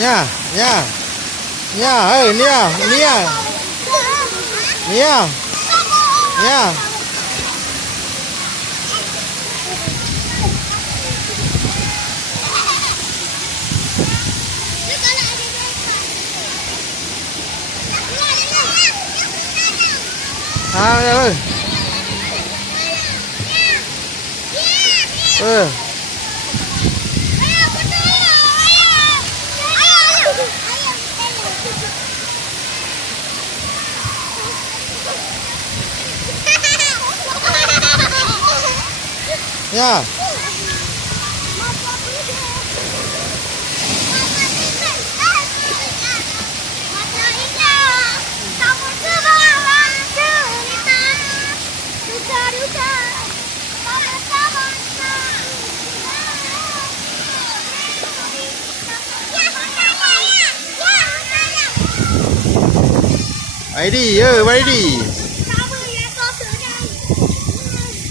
Nha, nha. Nha, nia, nia. Nia. Nha. Ơi. Ừ. Nha. Bay đi, bay đi.